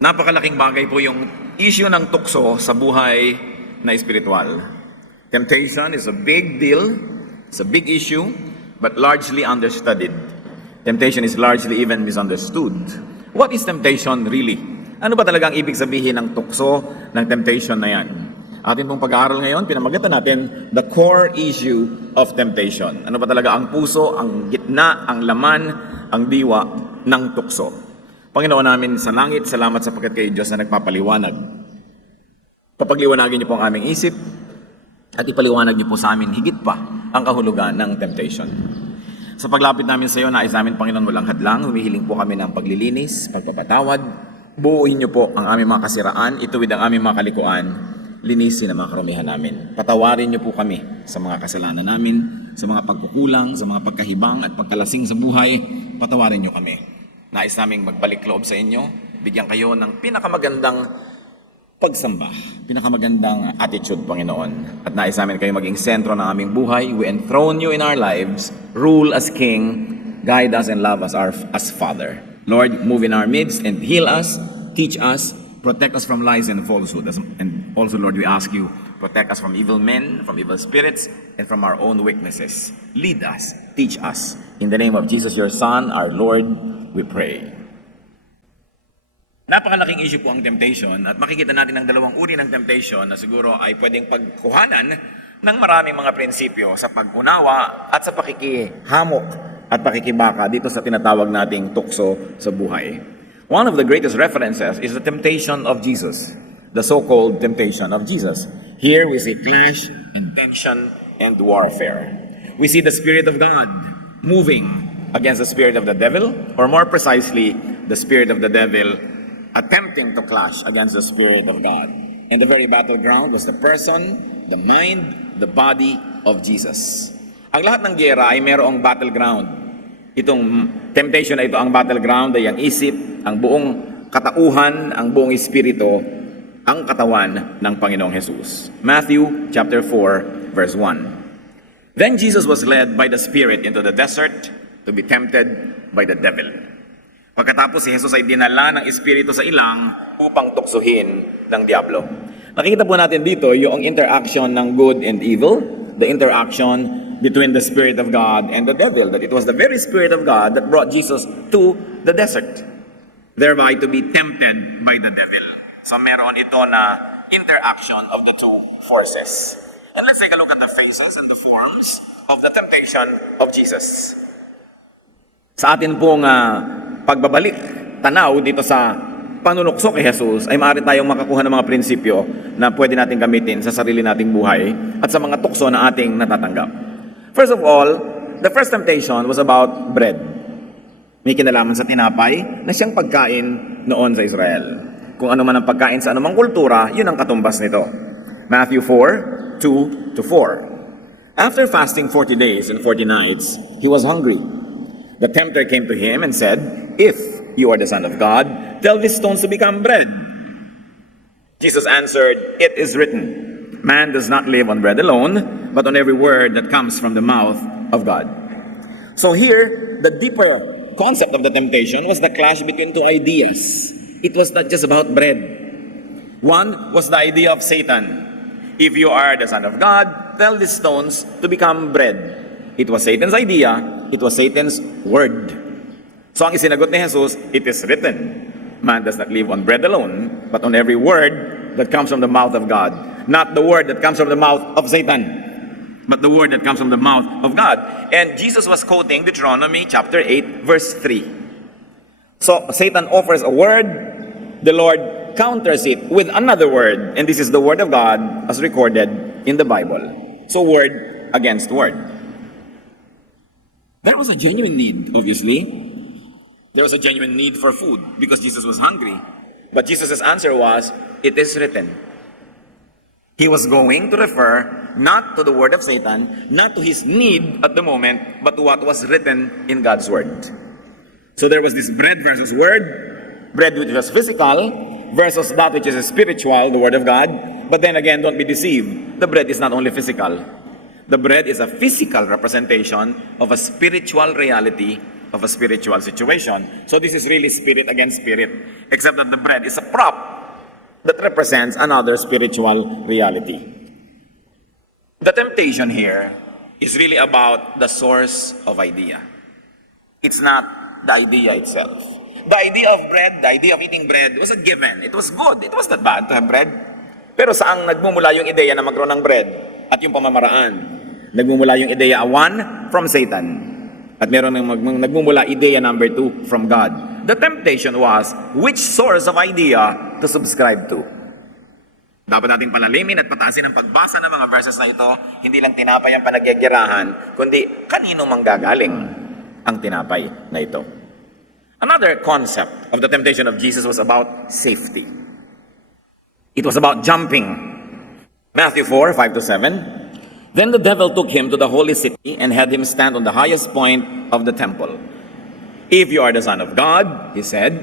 Napakalaking bagay po yung issue ng tukso sa buhay na espiritual. Temptation is a big deal, it's a big issue, but largely understudied. Temptation is largely even misunderstood. What is temptation really? Ano ba talaga ang ibig sabihin ng tukso ng temptation na yan? Atin pong pag-aaral ngayon, pinamagatan natin the core issue of temptation. Ano ba talaga ang puso, ang gitna, ang laman, ang diwa ng tukso? Panginoon namin sa langit, salamat sapagkat kayo Diyos na nagpapaliwanag. Papagliwanagin niyo po ang aming isip at ipaliwanag niyo po sa amin higit pa ang kahulugan ng temptation. Sa paglapit namin sa iyo, nais namin Panginoon walang hadlang, humihiling po kami ng paglilinis, pagpapatawad, buuin niyo po ang aming mga kasiraan, ituwid ang aming mga kalikuan, linisin ang mga karumihan namin. Patawarin niyo po kami sa mga kasalanan namin, sa mga pagkukulang, sa mga pagkahibang at pagkalasing sa buhay, patawarin niyo kami. Nais naming magbalik loob sa inyo, bigyan kayo ng pinakamagandang pagsamba, pinakamagandang attitude, Panginoon. At nais namin kayo maging sentro ng aming buhay. We enthrone you in our lives, rule as King, guide us and love us as Father. Lord, move in our midst and heal us, teach us, protect us from lies and falsehood. And also, Lord, we ask you, protect us from evil men, from evil spirits, and from our own weaknesses. Lead us, teach us. In the name of Jesus, your Son, our Lord, we pray. Napakalaking issue po ang temptation at makikita natin ang dalawang uri ng temptation na siguro ay pwedeng pagkuhanan ng maraming mga prinsipyo sa pag-unawa at sa pakikihamok at pakikibaka dito sa tinatawag nating tukso sa buhay. One of the greatest references is the temptation of Jesus, the so-called temptation of Jesus. Here we see clash and tension and warfare. We see the Spirit of God moving against the spirit of the devil, or more precisely, the spirit of the devil attempting to clash against the Spirit of God. And the very battleground was the person, the mind, the body of Jesus. Ang lahat ng giyera ay mayroong battleground. Itong temptation na ito, ang battleground ay ang isip, ang buong katauhan, ang buong espiritu, ang katawan ng Panginoong Jesus. Matthew chapter 4, verse 1. Then Jesus was led by the Spirit into the desert to be tempted by the devil. Pagkatapos si Jesus ay dinala ng Espiritu sa ilang upang tuksuhin ng Diablo. Nakikita po natin dito yung interaction ng good and evil, the interaction between the Spirit of God and the devil, that it was the very Spirit of God that brought Jesus to the desert, thereby to be tempted by the devil. So meron ito na interaction of the two forces. And let's take a look at the phases and the forms of the temptation of Jesus. Sa atin pong pagbabalik, tanaw dito sa panunukso kay Jesus, ay maaari tayong makakuha ng mga prinsipyo na pwede natin gamitin sa sarili nating buhay at sa mga tukso na ating natatanggap. First of all, the first temptation was about bread. May kinalaman sa tinapay na siyang pagkain noon sa Israel. Kung ano man ang pagkain sa anumang kultura, yun ang katumbas nito. Matthew 4, 2-4. After fasting 40 days and 40 nights, he was hungry. The tempter came to him and said, "If you are the Son of God, tell these stones to become bread." Jesus answered, "It is written, man does not live on bread alone, but on every word that comes from the mouth of God." So here, the deeper concept of the temptation was the clash between two ideas. It was not just about bread. One was the idea of Satan. If you are the Son of God, tell these stones to become bread. It was Satan's idea, it was Satan's word. So ang isinagot ni Jesus, it is written, man does not live on bread alone, but on every word that comes from the mouth of God. Not the word that comes from the mouth of Satan, but the word that comes from the mouth of God. And Jesus was quoting Deuteronomy chapter 8, verse 3. So Satan offers a word, the Lord counters it with another word, and this is the word of God as recorded in the Bible. So word against word. There was a genuine need, obviously. There was a genuine need for food because Jesus was hungry. But Jesus' answer was, it is written. He was going to refer not to the word of Satan, not to his need at the moment, but to what was written in God's word. So there was this bread versus word, bread which was physical versus that which is spiritual, the word of God. But then again, don't be deceived. The bread is not only physical. The bread is a physical representation of a spiritual reality of a spiritual situation. So this is really spirit against spirit, except that the bread is a prop that represents another spiritual reality. The temptation here is really about the source of idea. It's not the idea itself. The idea of bread, the idea of eating bread was a given. It was good. It was not bad to have bread. Pero saang nagmumula yung ideya na magkaroon ng bread at yung pamamaraan? Nagmumula yung ideya 1 from Satan. At meron ng nagmumula ideya number 2 from God. The temptation was which source of idea to subscribe to. Dapat nating palalimin at pataasin ang pagbasa ng mga verses na ito. Hindi lang tinapay ang panagyagirahan, kundi kanino manggagaling ang tinapay na ito. Another concept of the temptation of Jesus was about safety. It was about jumping. Matthew 4, 5-7. Then the devil took him to the holy city and had him stand on the highest point of the temple. If you are the Son of God, he said,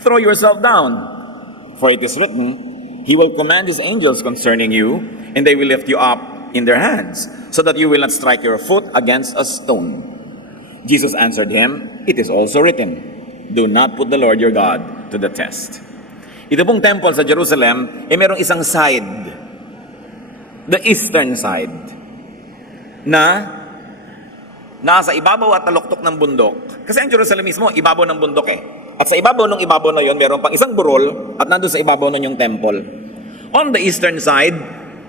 throw yourself down. For it is written, he will command his angels concerning you, and they will lift you up in their hands, so that you will not strike your foot against a stone. Jesus answered him, it is also written, do not put the Lord your God to the test. Ito pong temple sa Jerusalem, merong isang side, the eastern side, na nasa ibabaw at taluktok ng bundok. Kasi ang Jerusalem mismo, ibabaw ng bundok eh. At sa ibabaw na yon, meron pang isang burol at nandun sa ibabaw nun yung temple. On the eastern side,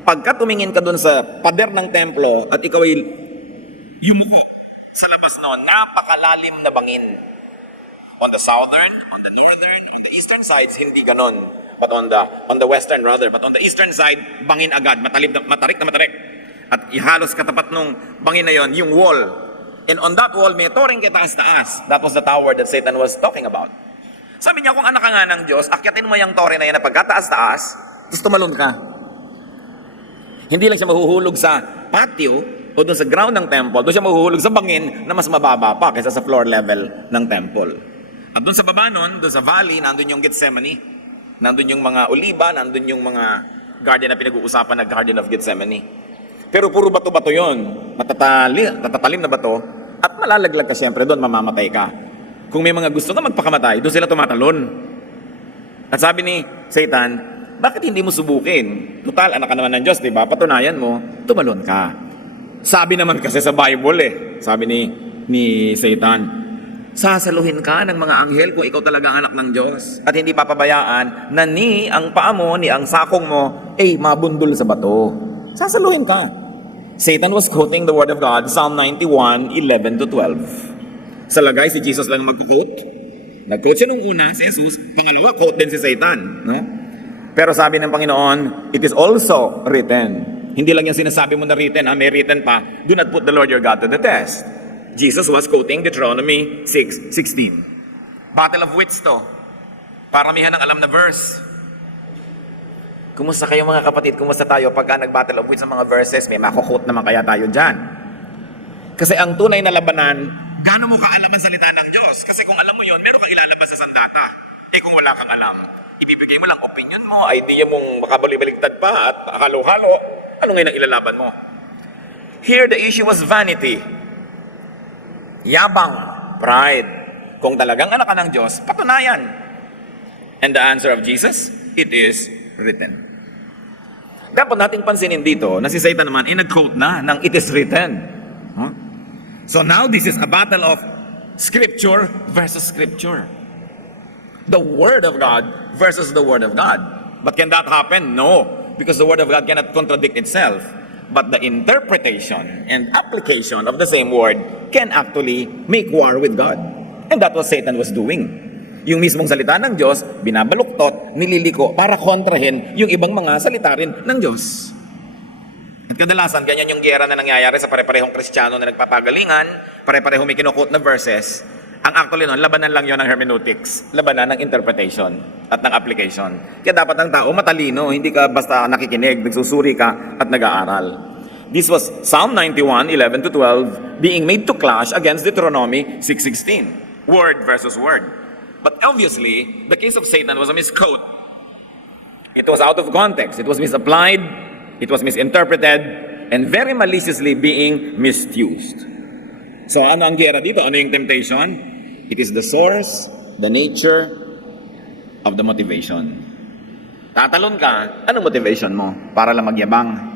pagka tumingin ka dun sa pader ng templo at ikaw ay yumuko sa labas nun, napakalalim na bangin. On the southern, on the northern, on the eastern sides, hindi ganon. But on the western rather, but on the eastern side, bangin agad, matarik na matarik. At ihalos katapat nung bangin na yon, yung wall. And on that wall, may toring kitaas-taas. That was the tower that Satan was talking about. Sabi niya, kung anak ka nga ng Diyos, akyatin mo yung tore na yan na pagkataas-taas, tapos tumalon ka. Hindi lang siya mahuhulog sa patio o doon sa ground ng temple, doon siya mahuhulog sa bangin na mas mababa pa kaysa sa floor level ng temple. At doon sa baba nun, doon sa valley, nandun yung Gethsemane. Nandun yung mga oliba, nandun yung mga garden na pinag-uusapan na Garden of Gethsemane. Pero puro bato-bato yun. Matatalim na bato. At malalaglag ka siyempre doon, mamamatay ka. Kung may mga gusto na magpakamatay, doon sila tumatalon. At sabi ni Satan, bakit hindi mo subukin? Total, anak ka naman ng Diyos, diba? Patunayan mo, tumalon ka. Sabi naman kasi sa Bible sabi ni Satan, sasaluhin ka ng mga anghel kung ikaw talaga ang anak ng Diyos. At hindi papabayaan na ni ang paa mo, ni ang sakong mo, mabundol sa bato. Sasaluhin ka. Satan was quoting the word of God, Psalm 91, 11-12. Sa lagay, si Jesus lang mag-quote. Nag-quote siya nung una, si Jesus. Pangalawa, quote din si Satan. No? Pero sabi ng Panginoon, it is also written. Hindi lang yung sinasabi mo na written, may written pa, do not put the Lord your God to the test. Jesus was quoting Deuteronomy 6:16. Battle of wits to. Paramihan ng alam na verse. Kumusta kayo mga kapatid? Kumusta tayo pagka nag-battle of wits sa mga verses? May makukot naman kaya tayo dyan. Kasi ang tunay na labanan, gaano mo kaalam ang salita ng Diyos? Kasi kung alam mo yon, meron kang ilalabas sa sandata. Kung wala kang alam, ibibigay mo lang opinion mo, idea mong makabalibaligtad pa at halo-halo. Ano ngayon ang ilalaban mo? Here, the issue was vanity. Yabang, pride. Kung talagang anak ka ng Diyos, patunayan. And the answer of Jesus, it is written. Dapat nating pansinin dito na si Satan naman nag-quote na ng it is written. So now this is a battle of Scripture versus Scripture. The Word of God versus the Word of God. But can that happen? No. Because the Word of God cannot contradict itself. But the interpretation and application of the same Word can actually make war with God. And that's what Satan was doing. Yung mismong salita ng Diyos, binabaluktot, nililiko para kontrahin yung ibang mga salita rin ng Diyos. At kadalasan, ganyan yung giyera na nangyayari sa pare-parehong Kristiyano na nagpapagalingan, pare-parehong may kinukot na verses. Ang actually nun, labanan lang yon ng hermeneutics, labanan ng interpretation at ng application. Kaya dapat ang tao matalino, hindi ka basta nakikinig, nagsusuri ka at nag-aaral. This was Psalm 91, 11-12, being made to clash against Deuteronomy 6:16. Word versus word. But obviously, the case of Satan was a misquote. It was out of context. It was misapplied. It was misinterpreted. And very maliciously being misused. So ano ang gera dito? Ano yung temptation? It is the source, the nature of the motivation. Tatalon ka, anong motivation mo? Para lang magyabang.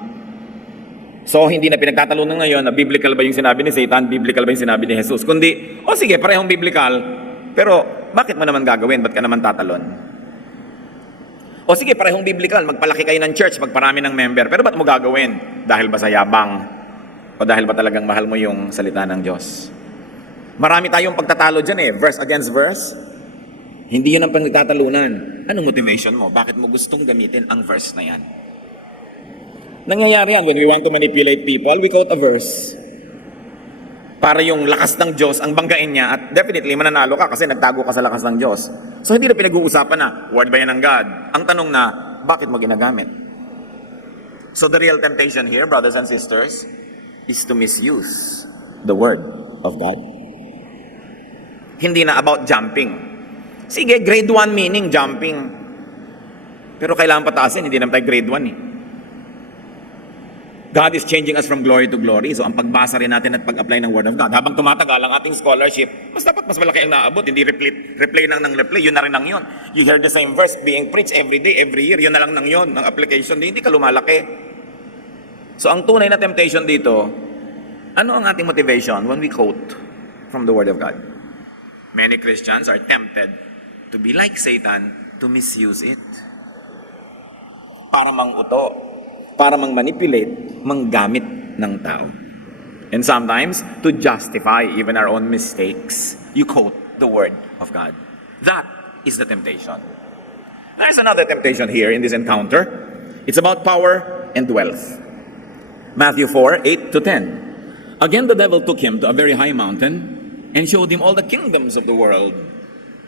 So, hindi na pinagtatalunan ngayon na biblical ba yung sinabi ni Satan, biblical ba yung sinabi ni Jesus. Kundi, sige, parehong biblical, pero bakit mo naman gagawin? Ba't ka naman tatalon? Sige, parehong biblical, magpalaki kayo ng church, magparami ng member, pero ba't mo gagawin? Dahil ba sa yabang? O dahil ba talagang mahal mo yung salita ng Diyos? Marami tayong pagtatalo dyan verse against verse. Hindi yun ang pagtatalunan. Anong motivation mo? Bakit mo gustong gamitin ang verse na yan? Nangyayari yan, when we want to manipulate people, we quote a verse. Para yung lakas ng Diyos ang banggain niya at definitely mananalo ka kasi nagtago ka sa lakas ng Diyos. So hindi na pinag-uusapan na, word ba yan ng God? Ang tanong na, bakit mo ginagamit? So the real temptation here, brothers and sisters, is to misuse the word of God. Hindi na about jumping. Sige, grade 1 meaning jumping. Pero kailangan pataasin, hindi naman tayo grade 1 God is changing us from glory to glory. So ang pagbasa rin natin at pag-apply ng Word of God, habang tumatagal ang ating scholarship, dapat mas malaki ang naabot, hindi replay ng replay, yun na rin ang yun. You hear the same verse being preached every day, every year, yun na lang ng yun, ng application, hindi ka lumalaki. So ang tunay na temptation dito, ano ang ating motivation when we quote from the Word of God? Many Christians are tempted to be like Satan, to misuse it. Para mang-uto, para mang-manipulate, manggamit ng tao. And sometimes, to justify even our own mistakes, you quote the Word of God. That is the temptation. There's another temptation here in this encounter. It's about power and wealth. Matthew 4:8-10. Again, the devil took him to a very high mountain and showed him all the kingdoms of the world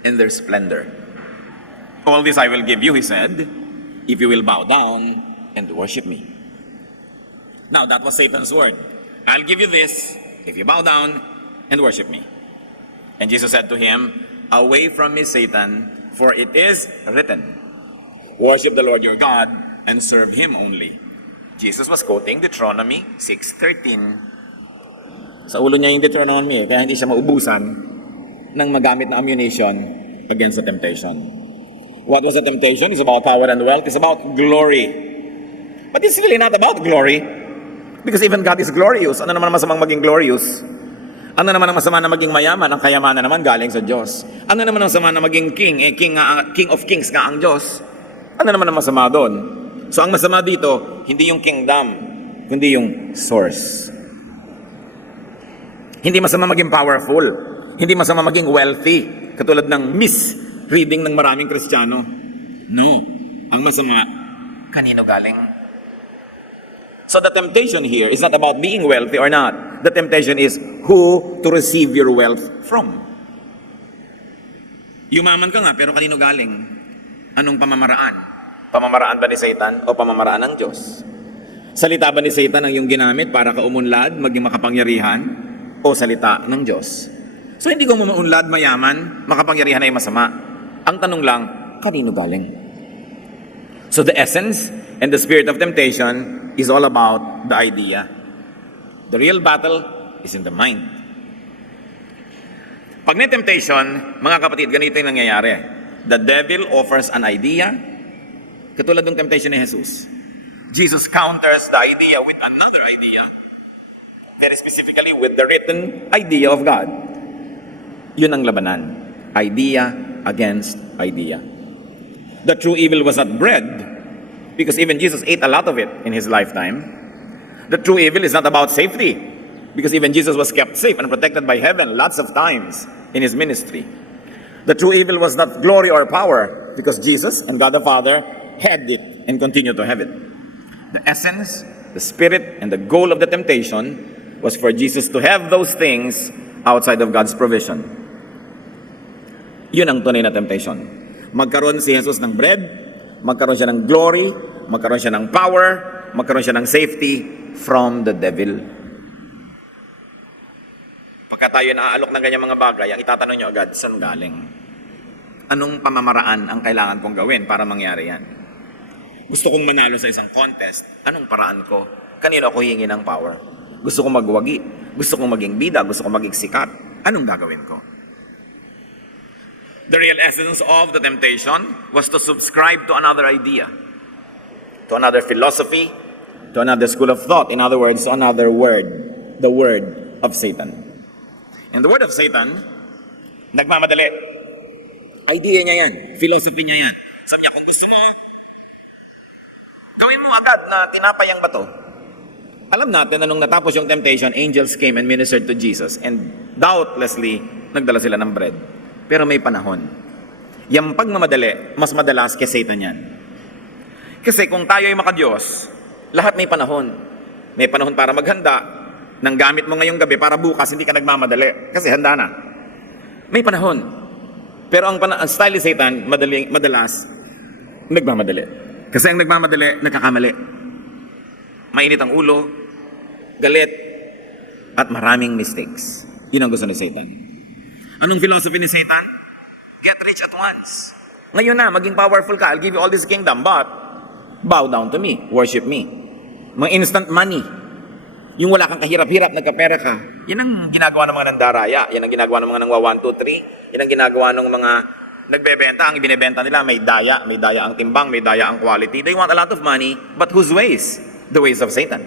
in their splendor. All this I will give you, he said, if you will bow down and worship me. Now, that was Satan's word. I'll give you this if you bow down and worship me. And Jesus said to him, away from me, Satan, for it is written, worship the Lord your God and serve him only. Jesus was quoting Deuteronomy 6:13. Sa ulo niya yung Deuteronomy, kaya hindi siya maubusan ng magamit na ammunition against the temptation. What was the temptation? It's about power and wealth. It's about glory. But it's really not about glory. Because even God is glorious. Ano naman ang masamang maging glorious? Ano naman ang masama na maging mayaman? Ang kayamanan naman galing sa Diyos. Ano naman ang masama na maging king? King of kings nga ang Diyos. Ano naman ang masama doon? So ang masama dito, hindi yung kingdom, kundi yung source. Hindi masama maging powerful. Hindi masama maging wealthy. Katulad ng misreading ng maraming Kristiyano. No. Ang masama, kanino galing? So the temptation here is not about being wealthy or not. The temptation is who to receive your wealth from. Yumaman ka nga, pero kanino galing? Anong pamamaraan? Pamamaraan ba ni Satan o pamamaraan ng Diyos? Salita ba ni Satan ang iyong ginamit para ka umunlad, maging makapangyarihan? O salita ng Diyos? So hindi ko maunlad, mayaman, makapangyarihan ay masama. Ang tanong lang, kanino galing? So the essence and the spirit of temptation is all about the idea. The real battle is in the mind. Pag may temptation, mga kapatid, ganito yung nangyayari. The devil offers an idea, katulad ng temptation ni Jesus. Jesus counters the idea with another idea. Very specifically with the written idea of God. Yun ang labanan. Idea against idea. The true evil was not bread, because even Jesus ate a lot of it in his lifetime. The true evil is not about safety, because even Jesus was kept safe and protected by heaven lots of times in his ministry. The true evil was not glory or power, because Jesus and God the Father had it and continue to have it. The essence, the spirit, and the goal of the temptation was for Jesus to have those things outside of God's provision. Yun ang tunay na temptation. Magkaroon si Jesus ng bread, magkaroon siya ng glory, magkaroon siya ng power, magkaroon siya ng safety from the devil. Pagka tayo naaalok ng ganyang mga bagay, ang itatanong nyo agad, saan galing? Anong pamamaraan ang kailangan kong gawin para mangyari yan? Gusto kong manalo sa isang contest, anong paraan ko? Kanino ako hihingi ng power? Gusto kong magwagi, gusto kong maging bida, gusto kong maging sikat. Anong gagawin ko? The real essence of the temptation was to subscribe to another idea, to another philosophy, to another school of thought. In other words, to another word, the word of Satan. And the word of Satan, nagmamadali. Idea niya yan, philosophy niya yan. Sabi niya, kung gusto mo, gawin mo agad na tinapay ang bato. Alam natin na nung natapos yung temptation, angels came and ministered to Jesus. And doubtlessly, nagdala sila ng bread. Pero may panahon. Yung pagmamadali, mas madalas kay Satan yan. Kasi kung tayo ay makadiyos, lahat may panahon. May panahon para maghanda ng gamit mo ngayong gabi para bukas hindi ka nagmamadali. Kasi handa na. May panahon. Pero ang style ni Satan, madalas, nagmamadali. Kasi ang nagmamadali, nagkakamali. Mainit ang ulo, galit, at maraming mistakes. Yun ang gusto ni Satan. Anong philosophy ni Satan? Get rich at once. Ngayon na, maging powerful ka. I'll give you all this kingdom, but bow down to me. Worship me. Mga instant money. Yung wala kang kahirap-hirap, nagkapera ka. Yan ang ginagawa ng mga nandaraya. Yan ang ginagawa ng mga nangwa 1, 2, 3. Yan ang ginagawa ng mga nagbebenta. Ang ibinebenta nila, may daya ang timbang, may daya ang quality. They want a lot of money, but whose ways? The ways of Satan.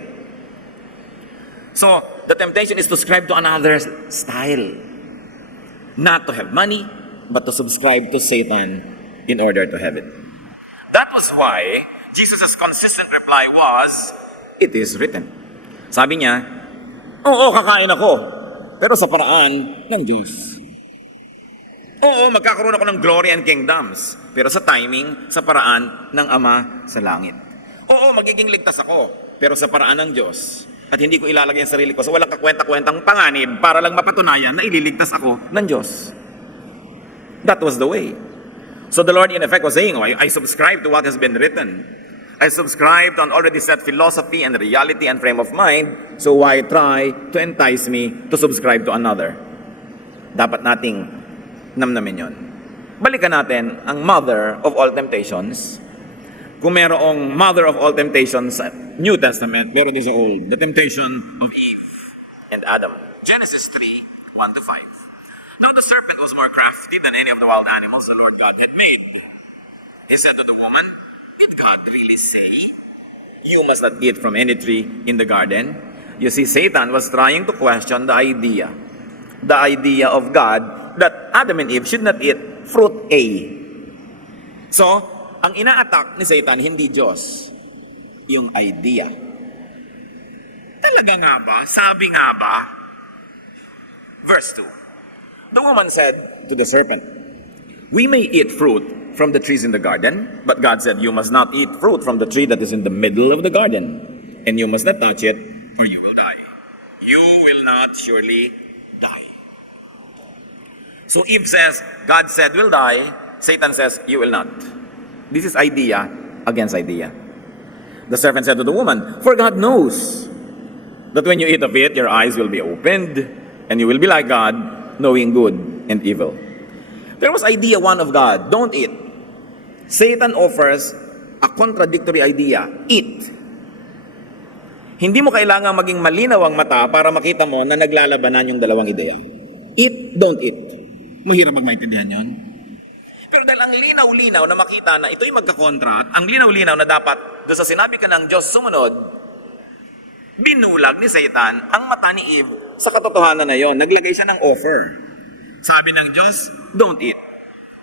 So, the temptation is to subscribe to another style. Not to have money, but to subscribe to Satan in order to have it. That was why Jesus' consistent reply was, it is written. Sabi niya, oo, kakain ako, pero sa paraan ng Diyos. Oo, magkakaroon ako ng glory and kingdoms, pero sa timing, sa paraan ng Ama sa langit. Oo, magiging ligtas ako, pero sa paraan ng Diyos. At hindi ko ilalagay ang sarili ko sa walang kakwenta-kwentang panganib para lang mapatunayan na ililigtas ako ng Diyos. That was the way. So the Lord in effect was saying, I subscribe to what has been written. I subscribe to an already set philosophy and reality and frame of mind, so why try to entice me to subscribe to another? Dapat nating namnamin yon. Balikan natin ang mother of all temptations. Kung merong mother of all temptations sa New Testament, meron din sa Old, the temptation of Eve and Adam. Genesis 3, 1-5. Now the serpent was more crafty than any of the wild animals the Lord God had made. He said to the woman, did God really say, you must not eat from any tree in the garden? You see, Satan was trying to question the idea of God that Adam and Eve should not eat fruit A. So, ang ina-attack ni Satan, hindi Diyos, yung idea. Talaga nga ba? Sabi nga ba? Verse 2. The woman said to the serpent, we may eat fruit from the trees in the garden, but God said, you must not eat fruit from the tree that is in the middle of the garden, and you must not touch it, or you will die. You will not surely die. So Eve says, God said, will die. Satan says, you will not. This is idea against idea. The serpent said to the woman, for God knows that when you eat of it, your eyes will be opened, and you will be like God, knowing good and evil. There was idea one of God, don't eat. Satan offers a contradictory idea, eat. Hindi mo kailangan maging malinaw ang mata para makita mo na naglalabanan yung dalawang ideya. Eat, don't eat. Mahirap magmaintindihan yun. Pero dahil ang linaw-linaw na makita na ito'y magkakontra, at ang linaw-linaw na dapat doon sa sinabi ka ng Diyos sumunod, binulag ni Satan ang mata ni Eve sa katotohanan na yon. Naglagay siya ng offer. Sabi ng Diyos, don't eat.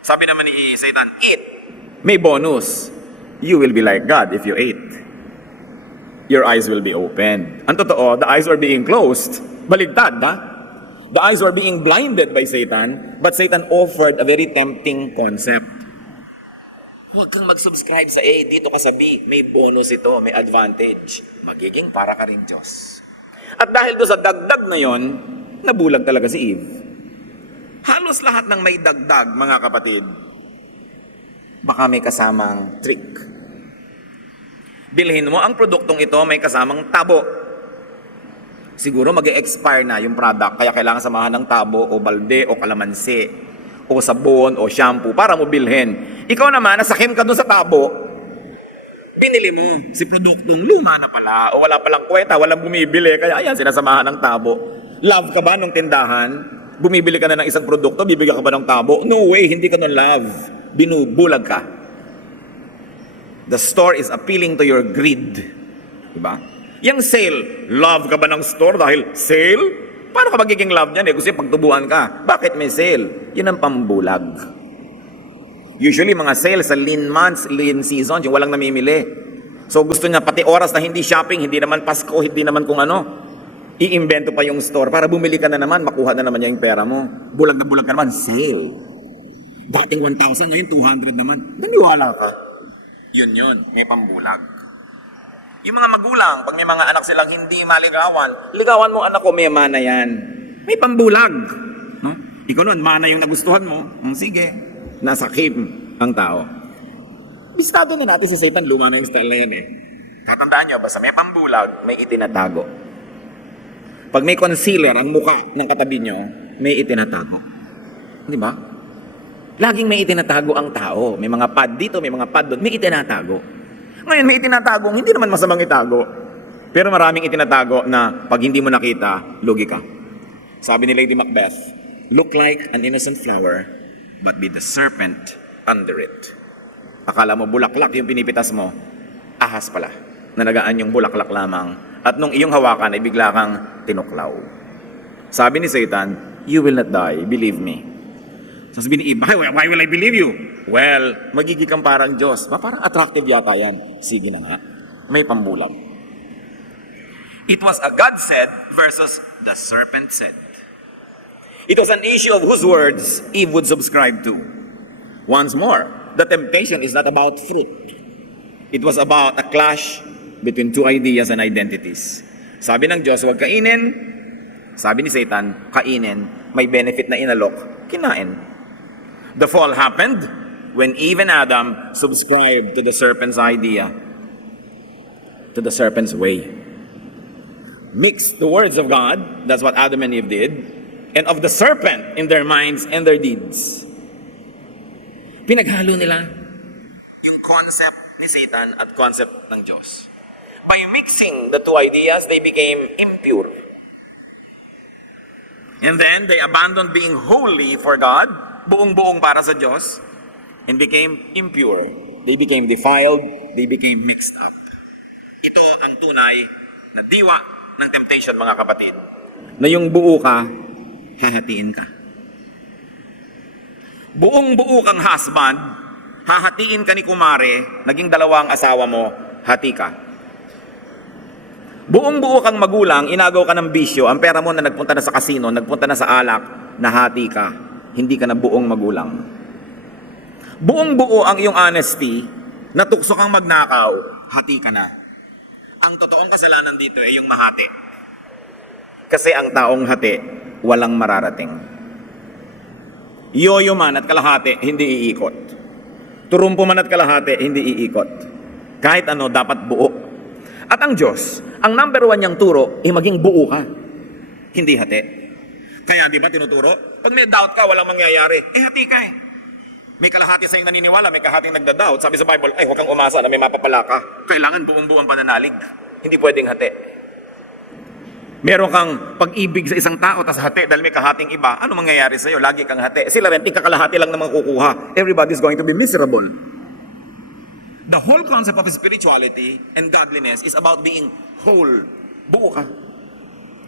Sabi naman ni Satan, eat. May bonus. You will be like God if you ate. Your eyes will be opened. Ang totoo, the eyes were being closed. Baligtad, ha? The eyes were being blinded by Satan, but Satan offered a very tempting concept. Huwag kang mag-subscribe sa A, dito ka sa B, may bonus ito, may advantage. Magiging para ka rin Diyos. At dahil doon sa dagdag na yon, nabulag talaga si Eve. Halos lahat ng may dagdag, mga kapatid, baka may kasamang trick. Bilhin mo ang produktong ito, may kasamang tabo. Siguro mag-expire na yung product, kaya kailangan samahan ng tabo o balde o kalamansi o sabon o shampoo para mo bilhin. Ikaw naman, nasakim ka doon sa tabo, pinili mo si produktong luma na pala o wala palang kwenta, walang bumibili, kaya ayan, sinasamahan ng tabo. Love ka ba nung tindahan? Bumibili ka na ng isang produkto, bibigyan ka ba ng tabo? No way, hindi ka nun love. Binubulag ka. The store is appealing to your greed. Diba? Yung sale, love ka ba ng store dahil sale? Paano ka magiging love niyan eh? Kasi pagtubuan ka, bakit may sale? Yun ang pambulag. Usually, mga sale sa lean months, lean seasons, yung walang namimili. So, gusto niya pati oras na hindi shopping, hindi naman Pasko, hindi naman kung ano. Iimbento pa yung store para bumili ka na naman, makuha na naman niya yung pera mo. Bulag na bulag ka naman, sale. Dating 1,000, ngayon 200 naman. Naniwala ka. Yun, may pambulag. Yung mga magulang, pag may mga anak silang hindi maligawan, ligawan mo anak ko, may mana yan. May pambulag. No? Ikaw nun, mana yung nagustuhan mo. Sige. Nasa kim ang tao. Bistado na natin si Satan, luma na yung style na yan eh. Tatandaan nyo, basta may pambulag, may itinatago. Pag may concealer ang mukha ng katabi nyo, may itinatago. Di ba? Laging may itinatago ang tao. May mga pad dito, may mga pad doon, may itinatago. Ngayon, may itinatago, hindi naman masamang itago. Pero maraming itinatago na pag hindi mo nakita, lugi ka. Sabi ni Lady Macbeth, look like an innocent flower, but be the serpent under it. Akala mo bulaklak yung pinipitas mo, ahas pala, na nagaan yung bulaklak lamang. At nung iyong hawakan ay bigla kang tinuklaw. Sabi ni Satan, you will not die, believe me. Sabi ni Eve, why will I believe you? Well, magiging kang parang Diyos. Parang attractive yata yan. Sige na nga, may pambulag. It was a God said versus the serpent said. It was an issue of whose words Eve would subscribe to. Once more, the temptation is not about fruit. It was about a clash between two ideas and identities. Sabi ng Diyos, huwag kainin. Sabi ni Satan, kainin. May benefit na inalok, kinain. The fall happened when Eve and Adam subscribed to the serpent's idea, to the serpent's way. Mixed the words of God, that's what Adam and Eve did, and of the serpent in their minds and their deeds. Pinaghalo nila yung concept ni Satan at concept ng Diyos. By mixing the two ideas, they became impure. And then, they abandoned being holy for God, buong-buong para sa Diyos, and became impure. They became defiled, they became mixed up. Ito ang tunay na diwa ng temptation, mga kapatid. Na yung buo ka, hahatiin ka. Buong-buo kang husband, hahatiin ka ni kumare, naging dalawang asawa mo, hati ka. Buong-buo kang magulang, inagaw ka ng bisyo, ang pera mo na nagpunta na sa kasino, nagpunta na sa alak, nahati ka. Hindi ka na buong magulang. Buong-buo ang iyong honesty, natukso kang magnakaw, hati ka na. Ang totoong kasalanan dito ay yung mahati. Kasi ang taong hati, walang mararating. Yoyo man at kalahati, hindi iikot. Turumpo man at kalahati, hindi iikot. Kahit ano, dapat buo. At ang Diyos, ang number one niyang turo, ay maging buo ka. Hindi hati. Kaya di ba tinuturo? Pag may doubt ka, walang mangyayari. Hati ka eh. May kalahati sa iyong naniniwala, may kalahating nagda-doubt. Sabi sa Bible, ay huwag kang umasa na may mapapala ka. Kailangan buong-buo ang pananalig. Hindi pwedeng hati. Meron kang pag-ibig sa isang tao, tas hati dahil may kahating iba, ano mangyayari sa iyo? Lagi kang hati. Sila rin, ikakalahati lang naman kukuha. Everybody's going to be miserable. The whole concept of spirituality and godliness is about being whole. Buo ka.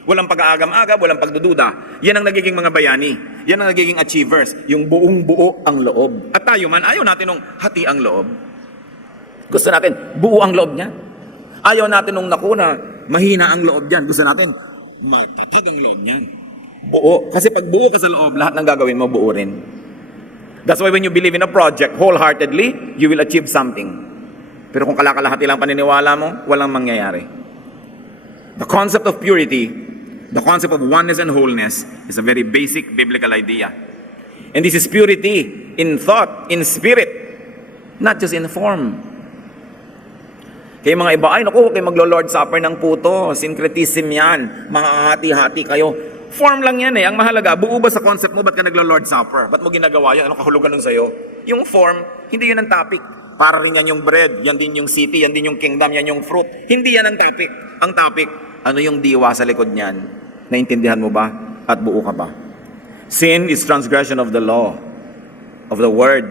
Walang pag-aagam-agam, walang pagdududa. Yan ang nagiging mga bayani. Yan ang nagiging achievers. Yung buong buo ang loob. At tayo man, ayaw natin nung hati ang loob. Gusto natin, buo ang loob niya. Ayaw natin nung nakuna, mahina ang loob niyan. Gusto natin, matatag ang loob niyan. Buo. Kasi pag buo ka sa loob, lahat ng gagawin mo, buo rin. That's why when you believe in a project wholeheartedly, you will achieve something. Pero kung kalakalahati lang paniniwala mo, walang mangyayari. The concept of purity, the concept of oneness and wholeness is a very basic biblical idea. And this is purity in thought, in spirit, not just in form. Kaya mga iba, ay naku, huwag kayo maglo-Lord Supper ng puto, syncretism yan, mahahati-hati kayo. Form lang yan eh, ang mahalaga, buo ba sa concept mo, ba't ka naglo-Lord Supper? Ba't mo ginagawa yan? Anong kahulugan nun sa'yo? Yung form, hindi yan ang topic. Para rin yan yung bread, yan din yung city, yan din yung kingdom, yan yung fruit. Hindi yan ang topic. Ang topic, ano yung diwa sa likod niyan? Naintindihan mo ba? At buo ka ba? Sin is transgression of the law, of the word,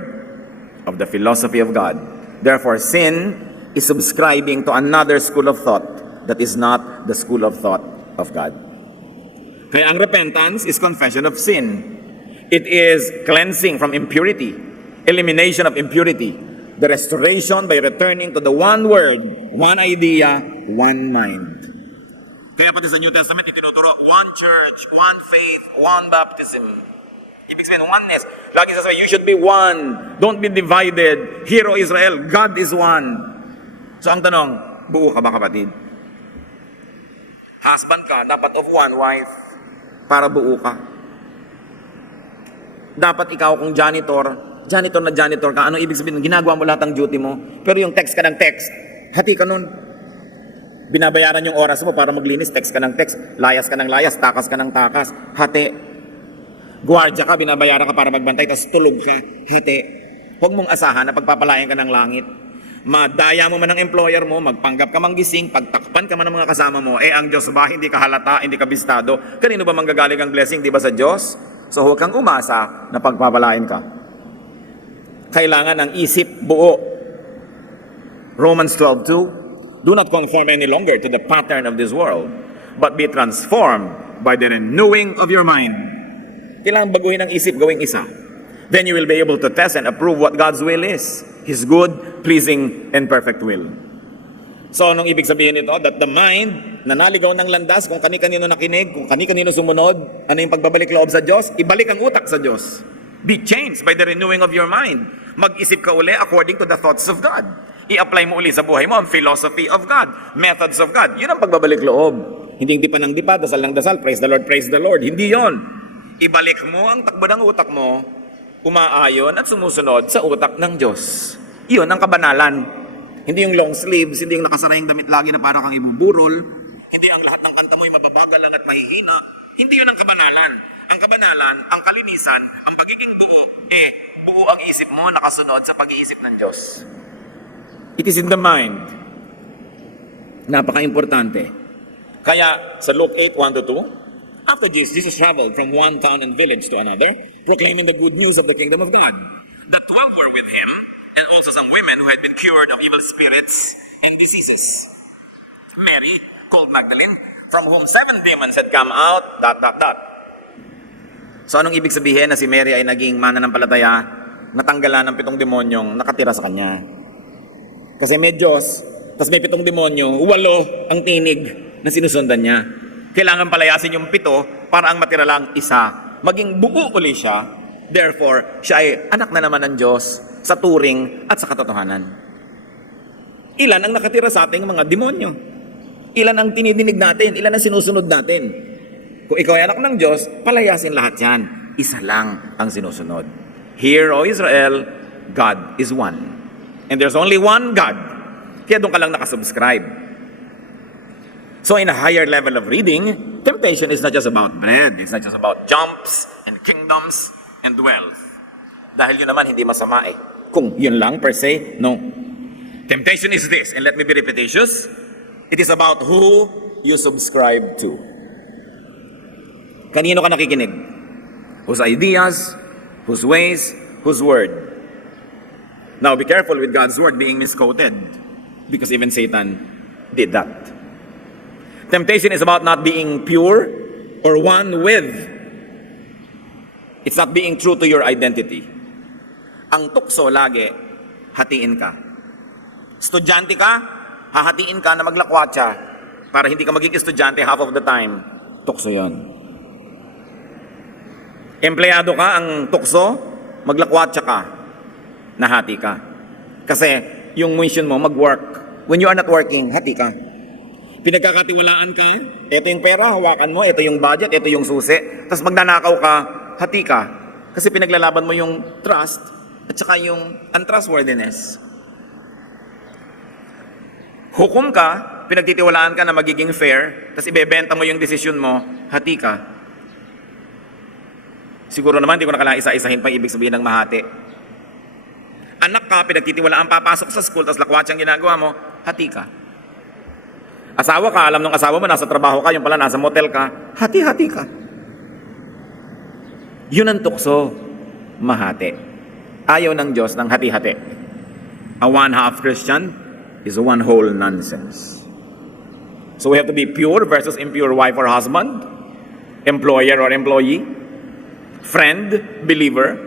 of the philosophy of God. Therefore, sin is subscribing to another school of thought that is not the school of thought of God. Kaya ang repentance is confession of sin. It is cleansing from impurity, elimination of impurity, the restoration by returning to the one word, one idea, one mind. Kaya pati sa New Testament, itinuturo, one church, one faith, one baptism. Ibig sabihin, oneness. Lagi sasabihin, you should be one. Don't be divided. Hear, O Israel, God is one. So ang tanong, buo ka ba kapatid? Husband ka, dapat of one wife para buo ka. Dapat ikaw kung janitor na janitor ka, ano ibig sabihin? Ginagawa mo lahat ng duty mo, pero yung text ka ng text, hati ka nun. Binabayaran yung oras mo para maglinis, text ka ng text, layas ka ng layas, takas ka ng takas, hati. Guardia ka, binabayaran ka para magbantay, tapos tulog ka, hati. Huwag mong asahan na pagpapalayan ka ng langit. Madaya mo man ang employer mo, magpanggap ka manggising, pagtakpan ka man ng mga kasama mo, ang Diyos ba, hindi ka halata, hindi ka bistado, kanino ba manggagaling ang blessing, di ba sa Diyos? So huwag kang umasa na pagpapalain ka. Kailangan ang isip buo. Romans 12:2, do not conform any longer to the pattern of this world, but be transformed by the renewing of your mind. Kailangan baguhin ang isip, gawing isa. Then you will be able to test and approve what God's will is, His good, pleasing, and perfect will. So, anong ibig sabihin nito? That the mind, na naligaw ng landas, kung kani-kanino nakinig, kung kani-kanino sumunod, ano yung pagbabalik loob sa Diyos? Ibalik ang utak sa Diyos. Be changed by the renewing of your mind. Mag-isip ka uli according to the thoughts of God. I-apply mo uli sa buhay mo ang philosophy of God, methods of God. Yun ang pagbabalik loob. Hindi dipa ng dipa, dasal ng dasal, praise the Lord. Hindi yon. Ibalik mo ang takbo ng utak mo, umaayon at sumusunod sa utak ng Diyos. Iyon ang kabanalan. Hindi yung long sleeves, hindi yung nakasara yung damit lagi na parang kang ibuburol, hindi ang lahat ng kanta mo ay mababagal lang at mahihina. Hindi yun ang kabanalan. Ang kabanalan, ang kalinisan, ang pagiging buo, buo ang isip mo nakasunod sa pag-iisip ng Diyos. It is in the mind. Napaka-importante. Kaya sa Luke 8:1-2, after Jesus traveled from one town and village to another, proclaiming the good news of the kingdom of God. The 12 were with him, and also some women who had been cured of evil spirits and diseases. Mary, called Magdalene, from whom 7 demons had come out, ... So anong ibig sabihin na si Mary ay naging mananampalataya, natanggalan ng 7 demonyong nakatira sa kanya? Kasi may Diyos, tapos may 7 demonyo, 8 ang tinig na sinusundan niya. Kailangan palayasin yung 7 para ang matira lang isa. Maging buo uli siya, therefore, siya ay anak na naman ng Diyos sa turing at sa katotohanan. Ilan ang nakatira sa ating mga demonyo? Ilan ang tinidinig natin? Ilan ang sinusunod natin? Kung ikaw ay anak ng Diyos, palayasin lahat yan. Isa lang ang sinusunod. Hear, O Israel, God is one. And there's only one God. Kaya doon ka lang nakasubscribe. So in a higher level of reading, temptation is not just about bread. It's not just about jumps and kingdoms and wealth. Dahil yun naman hindi masama eh. Kung yun lang per se, no. Temptation is this, and let me be repetitious. It is about who you subscribe to. Kanino ka nakikinig? Whose ideas, whose ways, whose word. Now, be careful with God's word being misquoted, because even Satan did that. Temptation is about not being pure or one with. It's not being true to your identity. Ang tukso lagi, hatiin ka. Estudyante ka, hahatiin ka na maglakwatsa para hindi ka maging estudyante half of the time. Tukso yon. Empleyado ka, ang tukso, maglakwatsa ka. Nahati ka. Kasi yung mission mo mag-work. When you are not working, hati ka. Pinagkakatiwalaan ka, ito yung pera, hawakan mo, ito yung budget, ito yung susi. Tapos magnanakaw ka, hati ka. Kasi pinaglalaban mo yung trust at saka yung untrustworthiness. Hukom ka, pinagtitiwalaan ka na magiging fair, tapos ibebenta mo yung desisyon mo, hati ka. Siguro naman, di ko na kailangan isa-isahin pa ibig sabihin ng mahati. Anak ka, pinagtitiwalaan papasok sa school, tapos lakwatsyang ginagawa mo, hati ka. Asawa ka, alam ng asawa mo, nasa trabaho ka, yung pala nasa motel ka, hati-hati ka. Yun ang tukso, mahati. Ayaw ng Diyos ng hati-hati. A one-half Christian is a one whole nonsense. So we have to be pure versus impure wife or husband, employer or employee, friend, believer,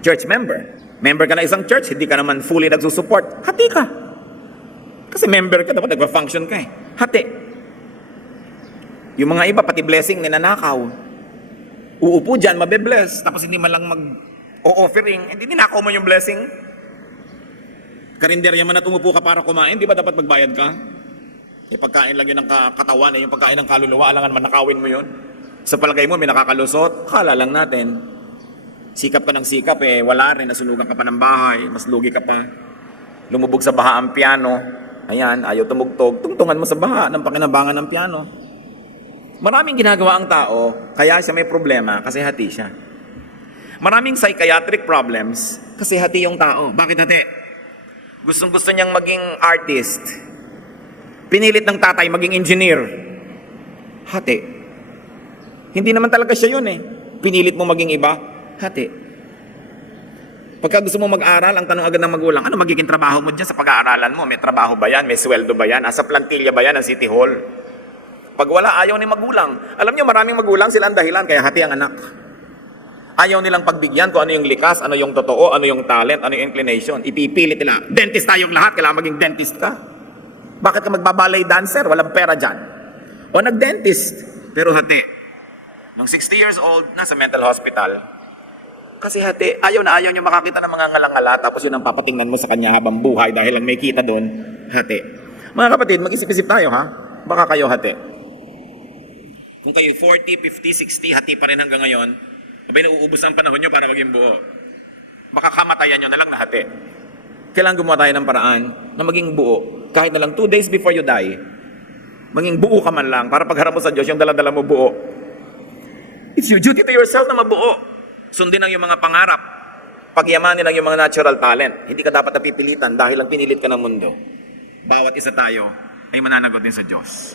church member. Member ka na isang church, hindi ka naman fully nagsusupport, hati ka. Kasi member ka, dapat nagpa-function ka eh. Hati. Yung mga iba, pati blessing, ninanakaw. Uupo dyan, mabe-bless. Tapos hindi man lang mag-o-offering, hindi ninakaw mo yung blessing. Karinderya man at umupo ka para kumain, di ba dapat magbayad ka? Eh, pagkain lang yun ng katawan, yung pagkain ng kaluluwa, alangan man nakawin mo yun. Sa palagay mo, may nakakalusot, kala lang natin. Sikap ka ng sikap, wala rin, nasunugan ka pa ng bahay, mas lugi ka pa. Lumubog sa baha ang piano, ayan, ayaw tumugtog, tungtungan mo sa baha ng pakinabangan ng piano. Maraming ginagawa ang tao, kaya siya may problema, kasi hati siya. Maraming psychiatric problems, kasi hati yung tao. Bakit hati? Gustong-gusto niyang maging artist. Pinilit ng tatay maging engineer. Hati. Hindi naman talaga siya yun eh. Pinilit mo maging iba. Hati. Pagka gusto mo mag-aral, ang tanong agad ng magulang, ano magiging trabaho mo dyan sa pag-aaralan mo? May trabaho ba yan? May sweldo ba yan? Asa plantilla ba yan ng City Hall? Pag wala, ayaw ni magulang. Alam niyo, maraming magulang sila ang dahilan, kaya hati ang anak. Ayaw nilang pagbigyan kung ano yung likas, ano yung totoo, ano yung talent, ano yung inclination. Ipipilit nila. Dentist tayong lahat, kailangan maging dentist ka. Bakit ka magbabalay dancer? Walang pera dyan. O nag-dentist, pero hati. Nung 60 years old, nasa mental hospital. Kasi hati, ayaw na ayaw niya makakita ng mga ngalangala, tapos yun ang papatingnan mo sa kanya habang buhay dahil lang may kita doon, hati. Mga kapatid, mag-isip-isip tayo ha. Baka kayo hati. Kung kayo 40, 50, 60, hati pa rin hanggang ngayon, abay nauubos ang panahon nyo para maging buo. Baka kamatayan nyo na lang na hati. Kailangan gumawa tayo ng paraan na maging buo. Kahit na lang 2 days before you die, maging buo ka man lang para pagharap mo sa Diyos, yung dala-dala mo buo. It's your duty to yourself na mabuo. Sundin ang yung mga pangarap. Pagyamanin ang yung mga natural talent. Hindi ka dapat napipilitan dahil lang pinilit ka ng mundo. Bawat isa tayo ay mananagot din sa Diyos.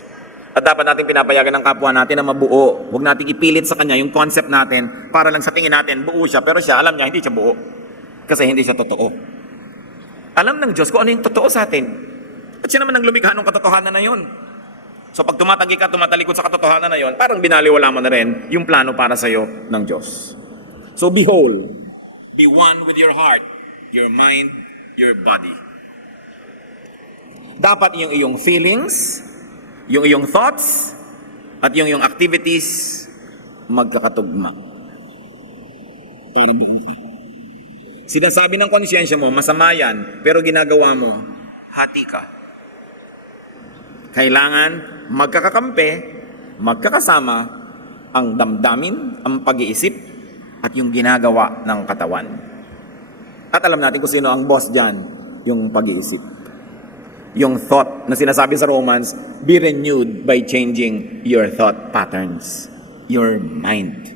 At dapat natin pinapayagan ng kapwa natin na mabuo. Huwag natin ipilit sa kanya yung concept natin para lang sa tingin natin buo siya. Pero siya, alam niya, hindi siya buo. Kasi hindi siya totoo. Alam ng Diyos kung ano yung totoo sa atin. At siya naman ang lumikha ng katotohanan na yun. So pag tumatagi ka, tumatalikod sa katotohanan na yun, parang binaliwala mo na rin yung plano para sa'yo ng Diyos. So be whole. Be one with your heart, your mind, your body. Dapat yung iyong feelings, yung iyong thoughts, at yung iyong activities magkakatugma. Sinasabi ng konsyensya mo, masama yan, pero ginagawa mo, hati ka. Kailangan magkakakampi, magkakasama ang damdamin, ang pag-iisip, at yung ginagawa ng katawan. At alam natin kung sino ang boss dyan, yung pag-iisip. Yung thought na sinasabi sa Romans, be renewed by changing your thought patterns, your mind.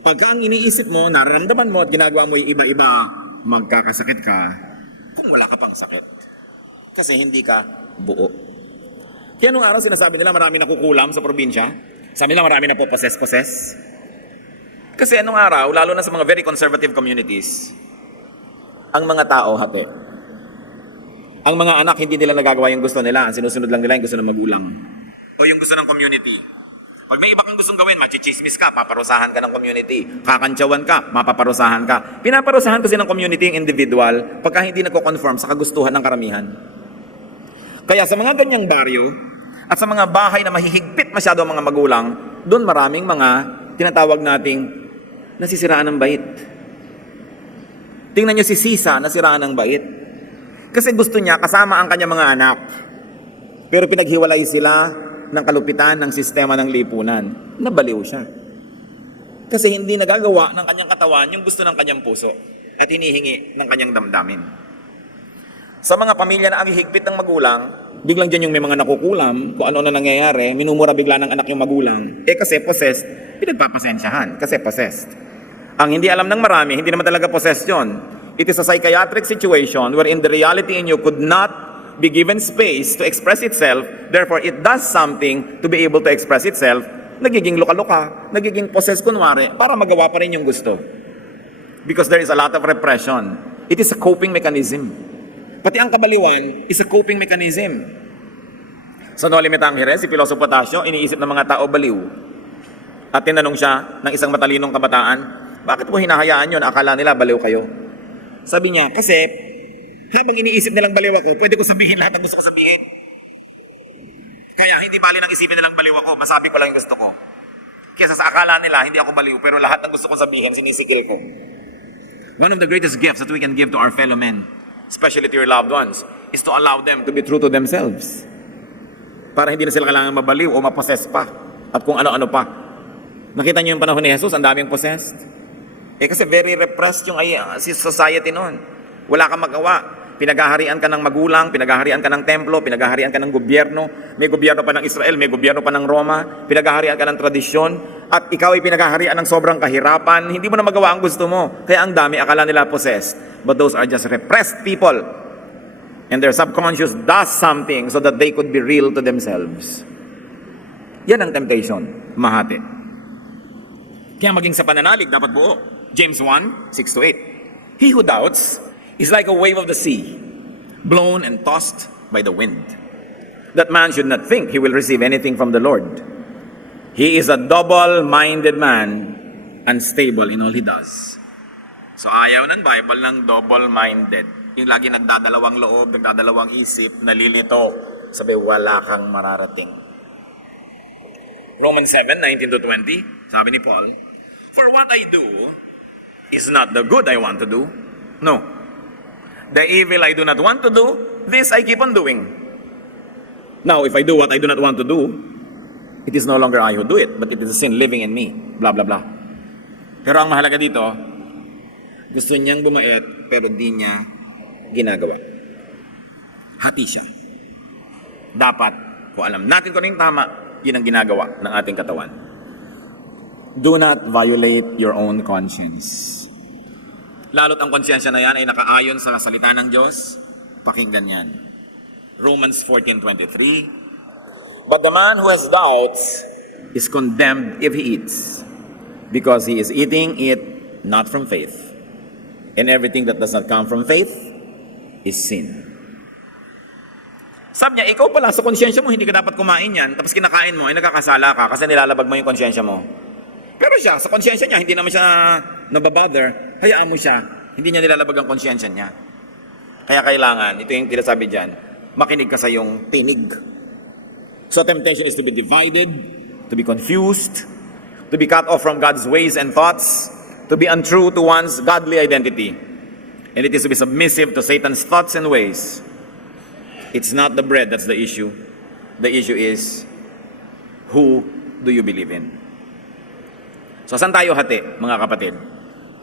Pagka ang iniisip mo, nararamdaman mo at ginagawa mo yung iba-iba, magkakasakit ka kung wala ka pang sakit. Kasi hindi ka buo. Kaya nung araw sinasabi nila marami nakukulam sa probinsya. Sabi nila marami na po possess. Kasi anong araw, lalo na sa mga very conservative communities, ang mga tao hati. Ang mga anak hindi nila nagagawa yung gusto nila. Ang sinusunod lang nila yung gusto ng magulang. O yung gusto ng community. Pag may iba kang gustong gawin, machichismis ka, paparusahan ka ng community. Kakantsawan ka, mapaparusahan ka. Pinaparusahan kasi ng community yung individual pagka hindi nagko-conform sa kagustuhan ng karamihan. Kaya sa mga ganyang baryo at sa mga bahay na mahihigpit masyado ang mga magulang, doon maraming mga tinatawag nating nasisiraan ng bait. Tingnan nyo si Sisa, nasiraan ng bait. Kasi gusto niya kasama ang kanyang mga anak. Pero pinaghiwalay sila ng kalupitan ng sistema ng lipunan. Nabaliw siya. Kasi hindi nagagawa ng kanyang katawan yung gusto ng kanyang puso at hinihingi ng kanyang damdamin. Sa mga pamilya na ang higpit ng magulang, biglang dyan yung may mga nakukulam, kung ano na nangyayari, minumura bigla ng anak yung magulang. Kasi possessed, pinagpapasensyahan kasi possessed. Ang hindi alam ng marami, hindi naman talaga possessed yun. It is a psychiatric situation wherein the reality in you could not be given space to express itself. Therefore, it does something to be able to express itself nagiging luka-luka, nagiging possessed kunwari, para magawa pa rin yung gusto. Because there is a lot of repression. It is a coping mechanism. Pati ang kabaliwan is a coping mechanism. Sa No Limitang Hires, si Piloso Potasio, iniisip ng mga tao baliw. At tinanong siya ng isang matalinong kabataan, bakit mo hinahayaan yun? Akala nila baliw kayo. Sabi niya, kasi habang iniisip nilang baliw ako, pwede ko sabihin lahat ng gusto ko sabihin. Kaya hindi bali nang isipin nilang baliw ako, masabi ko lang yung gusto ko. Kesa sa akala nila, hindi ako baliw, pero lahat ng gusto ko sabihin, sinisikil ko. One of the greatest gifts that we can give to our fellow men, especially to your loved ones, is to allow them to be true to themselves. Para hindi na sila kailangan mabaliw o mapossess pa. At kung ano-ano pa. Nakita niyo yung panahon ni Jesus, ang daming possessed. Kasi very repressed yung society noon. Wala kang magawa. Pinaghaharian ka ng magulang, pinaghaharian ka ng templo, pinaghaharian ka ng gobyerno. May gobyerno pa ng Israel, may gobyerno pa ng Roma. Pinaghaharian ka ng tradisyon. At ikaw ay pinaghaharian ng sobrang kahirapan. Hindi mo na magawa ang gusto mo. Kaya ang dami, akala nila possessed. But those are just repressed people. And their subconscious does something so that they could be real to themselves. Yan ang temptation, mahati. Kaya maging sa pananalig, dapat buo. James 1, 6-8. He who doubts is like a wave of the sea, blown and tossed by the wind. That man should not think he will receive anything from the Lord. He is a double-minded man, unstable in all he does. So ayaw ng Bible ng double-minded. Yung lagi nagdadalawang loob, nagdadalawang isip, nalilito. Sabi, wala kang mararating. Romans 7, 19-20, sabi ni Paul, for what I do is not the good I want to do. No. The evil I do not want to do, this I keep on doing. Now, if I do what I do not want to do, it is no longer I who do it, but it is the sin living in me. Blah, blah, blah. Pero ang mahalaga dito, gusto niyang bumait, pero di niya ginagawa. Hati siya. Dapat, kung alam natin kung ano yung tama, yun ang ginagawa ng ating katawan. Do not violate your own conscience. Lalo't ang konsyensya na yan ay nakaayon sa salita ng Diyos, pakinggan yan. Romans 14:23, but the man who has doubts is condemned if he eats, because he is eating it not from faith. And everything that does not come from faith is sin. Sabi niya, ikaw pala sa konsyensya mo, hindi ka dapat kumain yan, tapos kinakain mo, ay nagkakasala ka kasi nilalabag mo yung konsyensya mo. Pero siya, sa konsyensya niya, hindi naman siya nababother, hayaan mo siya, hindi niya nilalabag ang konsyensya niya. Kaya kailangan, ito yung tinasabi dyan, makinig ka sa yung tinig. So temptation is to be divided, to be confused, to be cut off from God's ways and thoughts, to be untrue to one's godly identity. And it is to be submissive to Satan's thoughts and ways. It's not the bread that's the issue. The issue is, who do you believe in? So saan tayo hati, mga kapatid?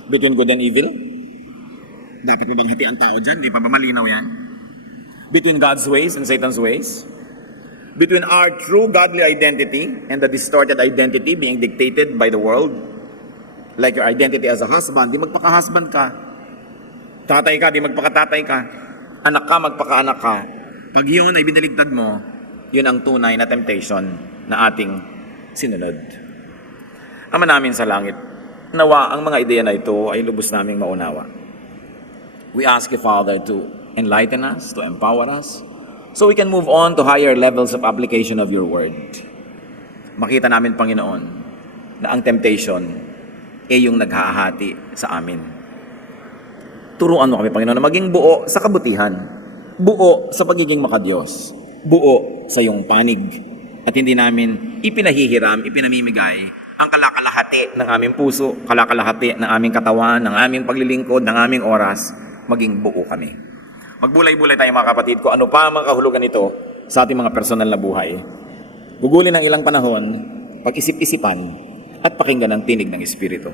Between good and evil? Dapat ba bang hati ang tao dyan? Di pa ba malinaw yan? Between God's ways and Satan's ways? Between our true godly identity and the distorted identity being dictated by the world? Like your identity as a husband, di magpaka-husband ka. Tatay ka, di magpakatatay ka. Anak ka, magpakaanak ka. Pag yun ay binaligtad mo, yun ang tunay na temptation na ating sinunod. Ama namin sa langit, nawa ang mga ideya na ito ay lubos naming maunawa. We ask you, Father, to enlighten us, to empower us, so we can move on to higher levels of application of your word. Makita namin, Panginoon, na ang temptation ay yung naghahati sa amin. Turuan mo kami, Panginoon, na maging buo sa kabutihan, buo sa pagiging makadiyos, buo sa iyong panig, at hindi namin ipinahihiram, ipinamimigay ang kalakalahati ng aming puso, kalakalahati ng aming katawan, ng aming paglilingkod, ng aming oras, maging buo kami. Magbulay-bulay tayo, mga kapatid, kung ano pa ang mga kahulugan nito sa ating mga personal na buhay. Gugulin ng ilang panahon, pag-isip-isipan, at pakinggan ang tinig ng Espiritu.